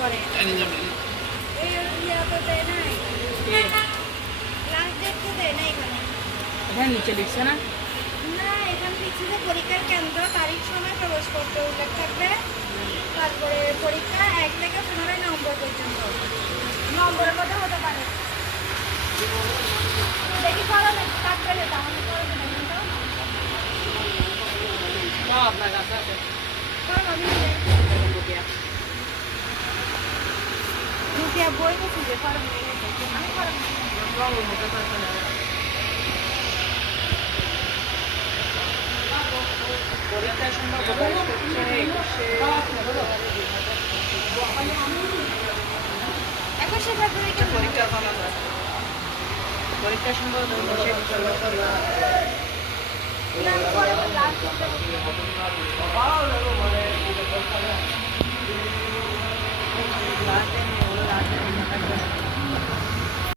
করে এই ইয়া তো দেয় না লাস্ট ডেট তো দেয় না এখানে হ্যাঁ নিচে লিখছে না না এখানে লিখছে যে পরীক্ষার কেন্দ্র তারিখ সময় প্রবেশ করতে উল্লেখ থাকবে তারপরে পরীক্ষা 1 থেকে 15 নভেম্বর পর্যন্ত নভেম্বরের মধ্যে হতে পারে দেখি ফরম কাট করে তাহলে ফরম আপনার কাছে আছে ফরম আমি রুপিয়া বই বসে যে ফরম আমি ফরম পরীক্ষা সম্ভব একুশে ফেব্রুয়ারি পরীক্ষা সম্ভব